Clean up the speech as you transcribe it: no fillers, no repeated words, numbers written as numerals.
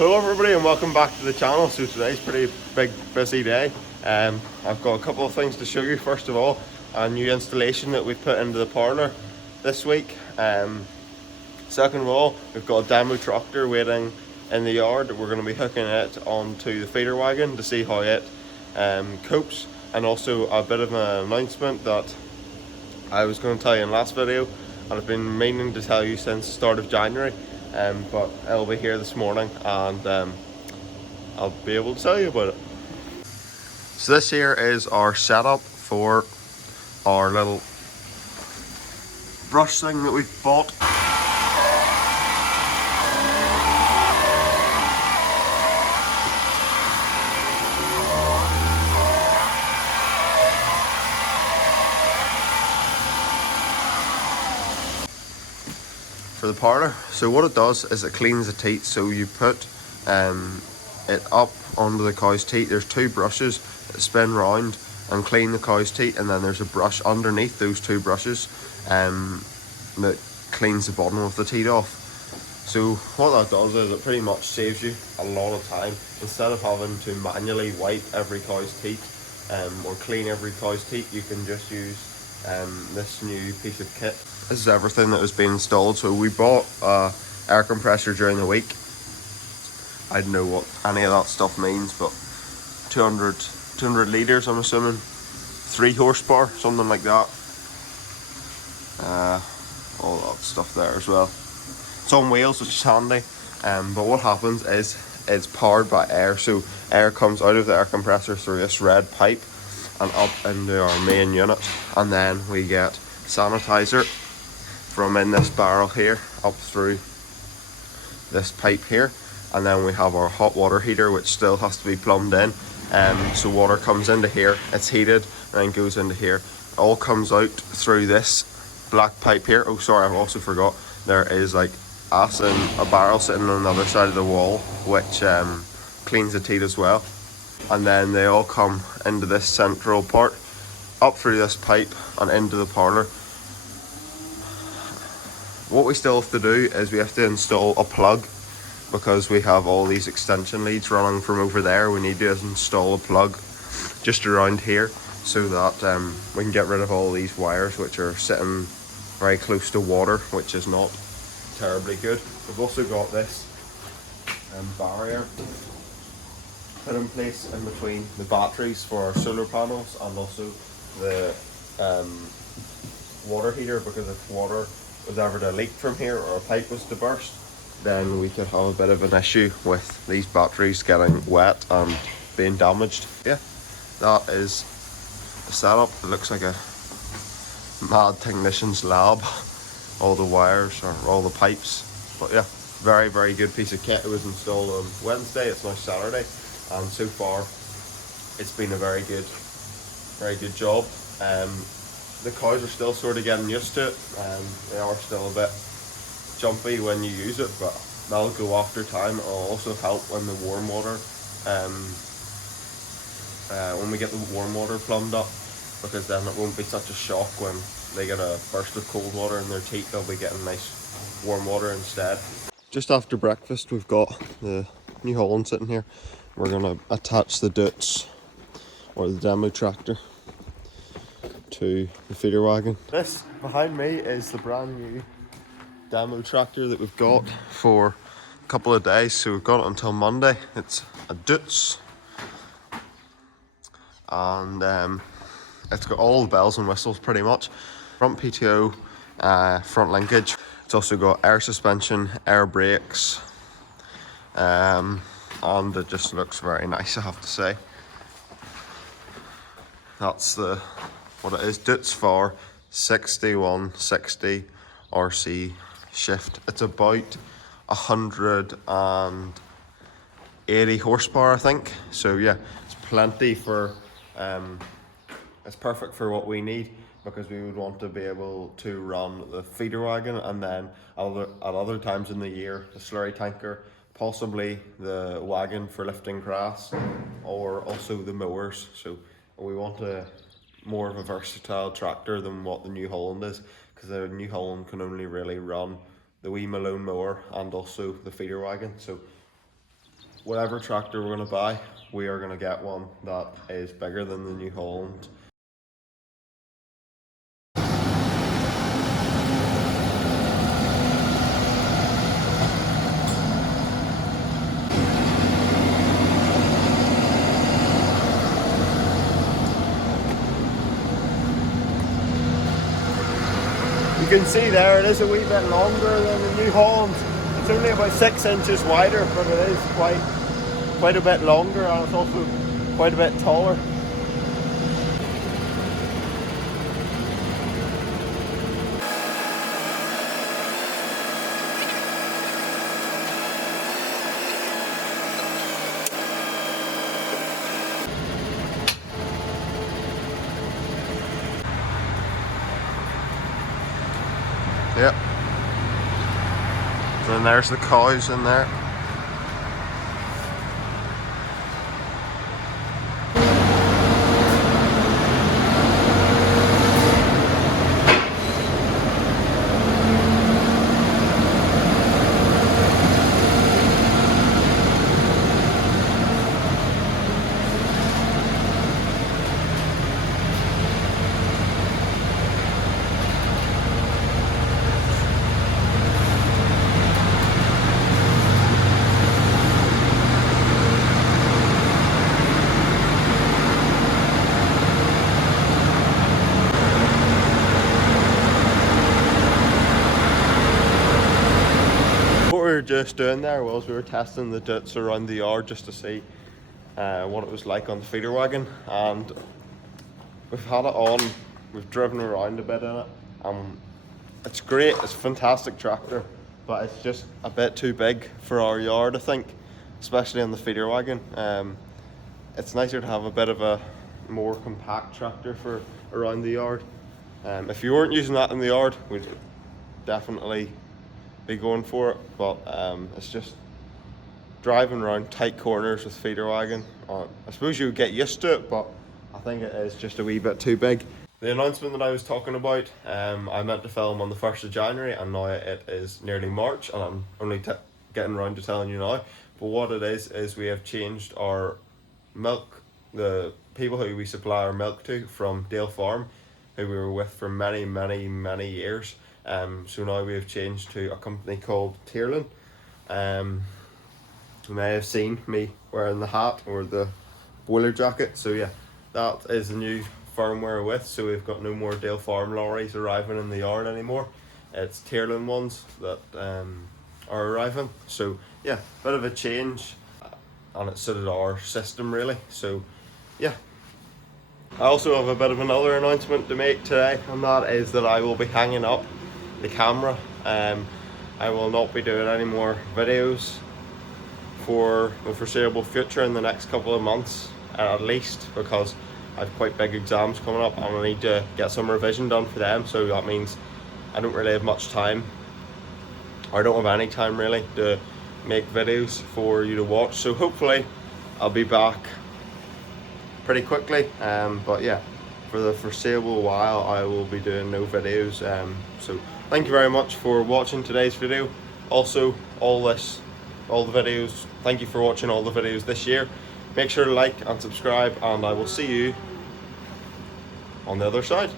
Hello everybody and welcome back to the channel. So today's a pretty big busy day. I've got a couple of things to show you. First of all, a new installation that we've put into the parlour this week. Second of all, we've got a demo tractor waiting in the yard. We're going to be hooking it onto the feeder wagon to see how it copes, and also a bit of an announcement that I was going to tell you in the last video and I've been meaning to tell you since the start of January, but it'll be here this morning and I'll be able to tell you about it. So this here is our setup for our little brush thing that we've bought. For the parlour. So what it does is it cleans the teat. So you put it up onto the cow's teat. There's two brushes that spin round and clean the cow's teat, and then there's a brush underneath those two brushes that cleans the bottom of the teat off. So what that does is it pretty much saves you a lot of time. Instead of having to manually wipe every cow's teat or clean every cow's teat, you can just use this new piece of kit. This is everything that was being installed. So we bought air compressor during the week. I don't know what any of that stuff means, but 200 litres, I'm assuming, 3 horsepower, something like that. All that stuff there as well. It's on wheels, which is handy. But what happens is it's powered by air. So air comes out of the air compressor through this red pipe and up into our main unit, and then we get sanitizer from in this barrel here up through this pipe here, and then we have our hot water heater, which still has to be plumbed in. So water comes into here, it's heated, and then goes into here. It all comes out through this black pipe here. Oh sorry, I've also forgot, there is like acid, a barrel sitting on the other side of the wall, which cleans the teat as well. And then they all come into this central part, up through this pipe and into the parlour. What we still have to do is we have to install a plug, because we have all these extension leads running from over there. We need to install a plug just around here so that we can get rid of all these wires which are sitting very close to water, which is not terribly good. We've also got this barrier put in place in between the batteries for our solar panels and also the water heater, because if water was ever to leak from here or a pipe was to burst, then we could have a bit of an issue with these batteries getting wet and being damaged. Yeah, that is the setup. It looks like a mad technician's lab. All the wires or all the pipes, but yeah, very good piece of kit. It was installed on Wednesday, it's now Saturday, and so far it's been a very good job. The cows are still sort of getting used to it, and they are still a bit jumpy when you use it, but that'll go after time. It'll also help when the warm water when we get the warm water plumbed up, because then it won't be such a shock when they get a burst of cold water in their teeth. They'll be getting nice warm water instead. Just after breakfast, we've got the New Holland sitting here. We're going to attach the Deutz, or the demo tractor, to the feeder wagon. This behind me is the brand new demo tractor that we've got for a couple of days. So we've got it until Monday. It's a Deutz, and it's got all the bells and whistles pretty much. Front PTO, front linkage. It's also got air suspension, air brakes, and it just looks very nice, I have to say. That's what it is. Deutz for 6160 RC shift. It's about 180 horsepower, I think. So yeah, it's plenty for it's perfect for what we need, because we would want to be able to run the feeder wagon, and then at other times in the year the slurry tanker, possibly the wagon for lifting grass, or also the mowers. So we want more of a versatile tractor than what the New Holland is, because the New Holland can only really run the wee Malone mower and also the feeder wagon. So whatever tractor we're going to buy, we are going to get one that is bigger than the New Holland. You can see there it is a wee bit longer than the New Holland. It's only about 6 inches wider, but it is quite a bit longer, and it's also quite a bit taller. Yep. Then there's the cows in there. What we were just doing there was we were testing the Deutz around the yard just to see what it was like on the feeder wagon, and we've had it on, we've driven around a bit in it. It's great, it's a fantastic tractor, but it's just a bit too big for our yard, I think, especially on the feeder wagon. It's nicer to have a bit of a more compact tractor for around the yard. If you weren't using that in the yard, we'd definitely be going for it, but it's just driving around tight corners with feeder wagon. I suppose you would get used to it, but I think it is just a wee bit too big. The announcement that I was talking about, I meant to film on the 1st of January, and now it is nearly March, and I'm only getting around to telling you now. But what it is we have changed our milk, the people who we supply our milk to from Dale Farm, who we were with for many years. So now we have changed to a company called Tirlan. You may have seen me wearing the hat or the boiler jacket. So yeah, that is the new firm we're with. So we've got no more Dale Farm lorries arriving in the yard anymore. It's Tirlan ones that are arriving. So yeah, bit of a change, and it suited our system really. So yeah. I also have a bit of another announcement to make today, and that is that I will be hanging up the camera. I will not be doing any more videos for the foreseeable future in the next couple of months at least, because I have quite big exams coming up and I need to get some revision done for them. So that means I don't really have much time, or I don't have any time really to make videos for you to watch. So hopefully I'll be back pretty quickly, but yeah, for the foreseeable while I will be doing no videos. So thank you very much for watching today's video. Also, thank you for watching all the videos this year. Make sure to like and subscribe, and I will see you on the other side.